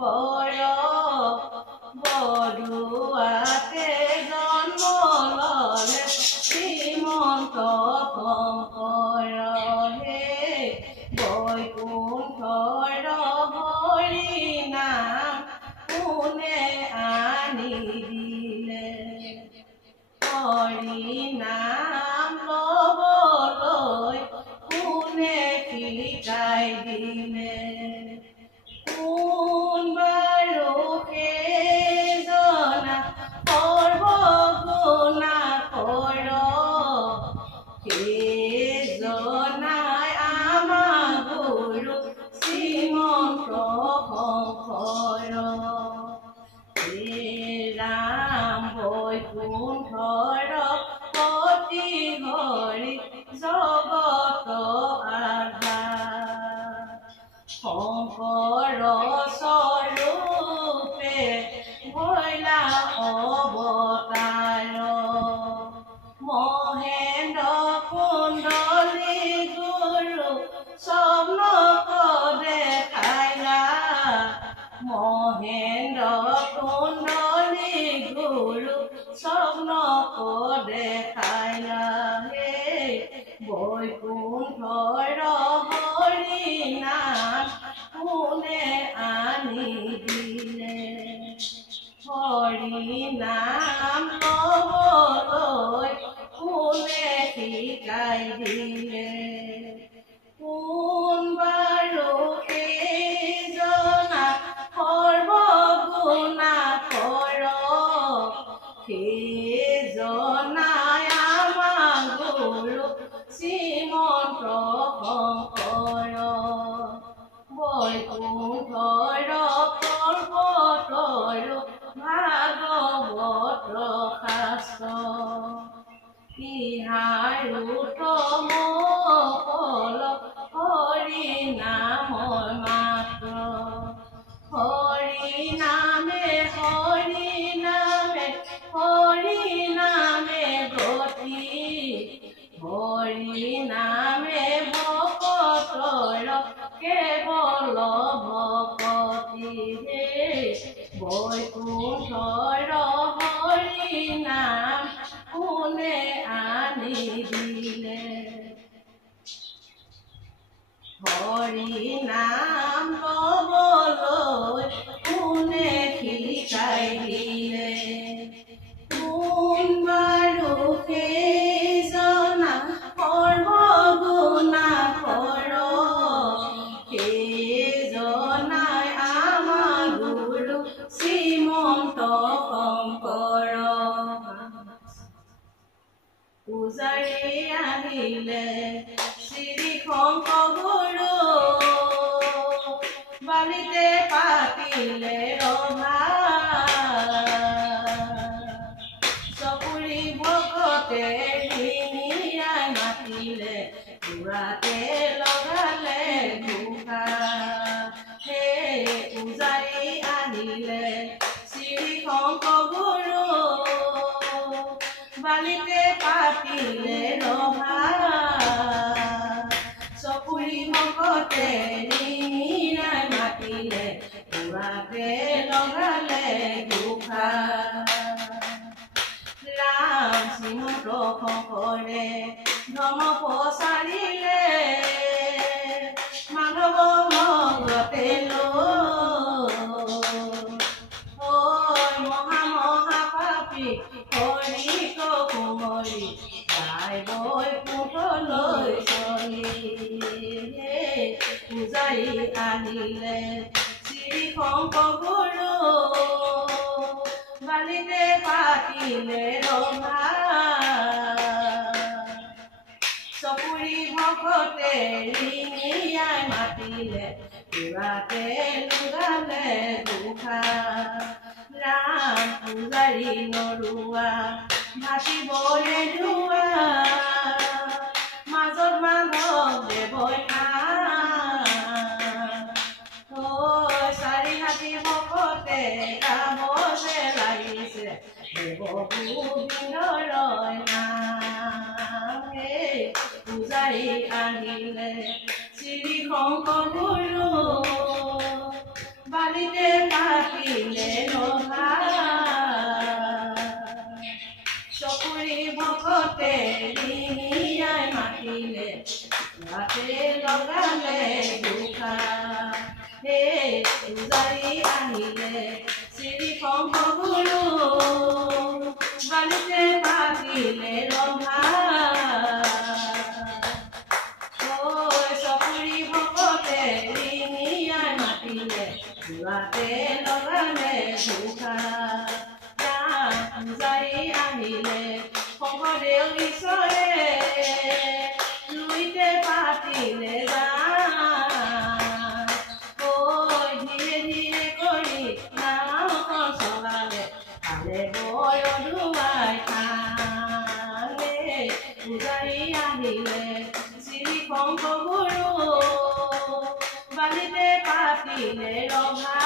সম্বৰ বড়ুৱাতে জন্ম ললে শ্ৰীমন্ত শংকৰ হে বৈকুণ্ঠৰ হৰি নাম কোনে আনি দিলে হৰি নাম লবলৈ কোনে শিকাই দিলে কোন বাৰু সেইজনা সৰ্বগুণা কৰ সেইজনাই আমাৰ গুৰু শ্ৰীমন্ত শংকৰ হে ৰাম বৈকুণ্ঠৰ পতি হৰি জগত আধাৰ শংকৰ স্বৰূপে ভৈলা অৱতাৰ মহেন্দ্ৰ কুণ্ডলী গুৰু স্বপ্নক দেখাইলা মহেন্দ্ৰ কুণ্ডলী গুৰু স্বপ্নক দেখাইলা হে বৈকুণ্ঠৰ হৰি নাম কোনে আনি দিলে হৰি নাম লবলৈ কোনে শিকাই দিলে কোন বাৰু সেইজনা সৰ্বগুণা কৰ সেইজনাই আমাৰ গুৰু শ্ৰীমন্ত শংকৰ বৈকুণ্ঠৰ পৰ্বতৰ ভাগৱত শাস্ত্ৰ ইহাৰোতম ফল হৰি নাম মাত্ৰ হৰি নামে গতি হৰি নামে ভকতৰ কেৱল ভকতি হে বৈকুণ্ঠৰ হৰি নাম কোনে আনি দিলে হৰি নাম লবলৈ কোনে শিকাই দিলে কোন বাৰু সেইজনা সৰ্বগুণা কৰ সেইজনাই আমাৰ গুৰু শ্ৰীমন্ত শংকৰ পূজাৰী আহিলে শ্ৰী শংকৰ গুৰু বালিতে পাতিলে ৰভা চকুৰি ভকতে ৰিঙিয়াই মাতিলে পুৰাতে লগালে ঘোষা হে পূজাৰী আহিলে শ্ৰী শংকৰ গুৰু বালিতে পাতিলে ৰভা চকুৰি ভকতে ৰিঙিয়াই মাতিলে পুৰাতে লগালে ঘোষা ৰাম শ্ৰীমন্ত শংকৰে ধৰ্ম প্ৰচাৰিলে মাধৱ মগতে মহাপাপী হৰি কুমৰী তাই বৈকুণ্ঠলৈ চলি পূজাৰী আহিলে শ্ৰী শংকৰ গুৰু বালিতে পাতিলে ৰভা চকুৰি ভকতে ৰিঙিয়াই মাতিলে পুৰাতে লগালে ঘোষা ৰাম পূজাৰী নৰুৱা ভাটিবলে ধোৱা মাজত মাধৱ দেৱই চাৰি হাতী ভকতে গাব যে লাগিছে দেৱ গোবিন্দৰ নাম হে পূজাৰী আহিলে শ্ৰী শংকৰ গুৰু বালিতে পাতিলে ৰভা চকুৰি ভকতে ৰিঙিয়াই মাতিলে ৰাতে লগালে দুখা হে পূজাৰী আহিলে শ্ৰী শংকৰগুৰু বালিতে পাতিলে ৰভা চকুৰি ভকতে ৰিঙিয়াই মাতিলে ৰাতে লগালে দুখা পূজাৰী আহিলে শংকৰদেৱ ঈশ্বৰে লুইতে পাতিলে ধীৰে ধীৰে কৰি নাওখন চলালে খালে বৰ ধুৱাই খালে পূজাৰী আহিলে শ্ৰী শংকৰগুৰু বালিতে পাতিলে ৰভা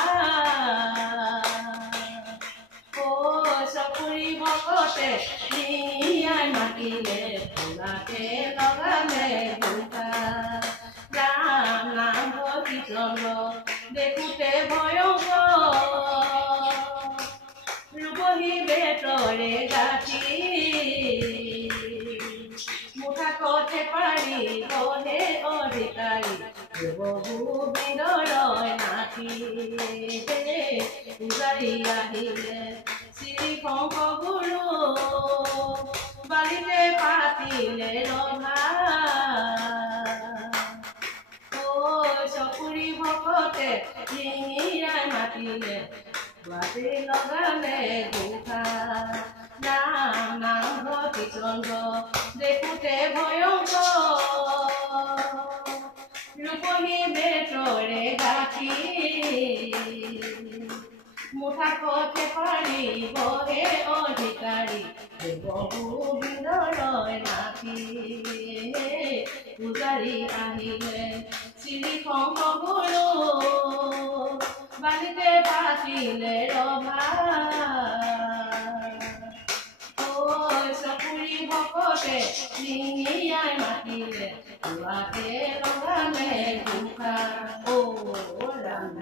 চকুৰি ভকতে ৰিঙিয়াই মাতিলে ৰাতে লগালে দুখা ৰাম নাম কীৰ্তন দেখোঁতে ভয়ংকৰ ৰূপহী বেতৰে গাঁঠি মুঠা কঠে পাৰি গঢ়ে অধিকাৰী গোবিন্দৰ নাথি পূজাৰী আহিলে শ্ৰী শংকৰগুৰু বালিতে পাতিলে ৰভা চকুৰি ভকতে ৰিঙিয়াই মাতিলে ৰাতে লগালে দুখা ৰাম নাম কীৰ্তন দেখোঁতে ভয়ংকৰ ৰূপহী বেতৰে গাঁঠি মুঠা কঠে পাৰি গঢ়ে অধিকাৰী গোবিন্দৰ নাথি পূজাৰী আহিলে শ্ৰী শংকৰগুৰু বালিতে পাতিলে ৰভা চকুৰি ভকতে ৰিঙিয়াই মাতিলে ৰাতে লগালে দুখা ৰাম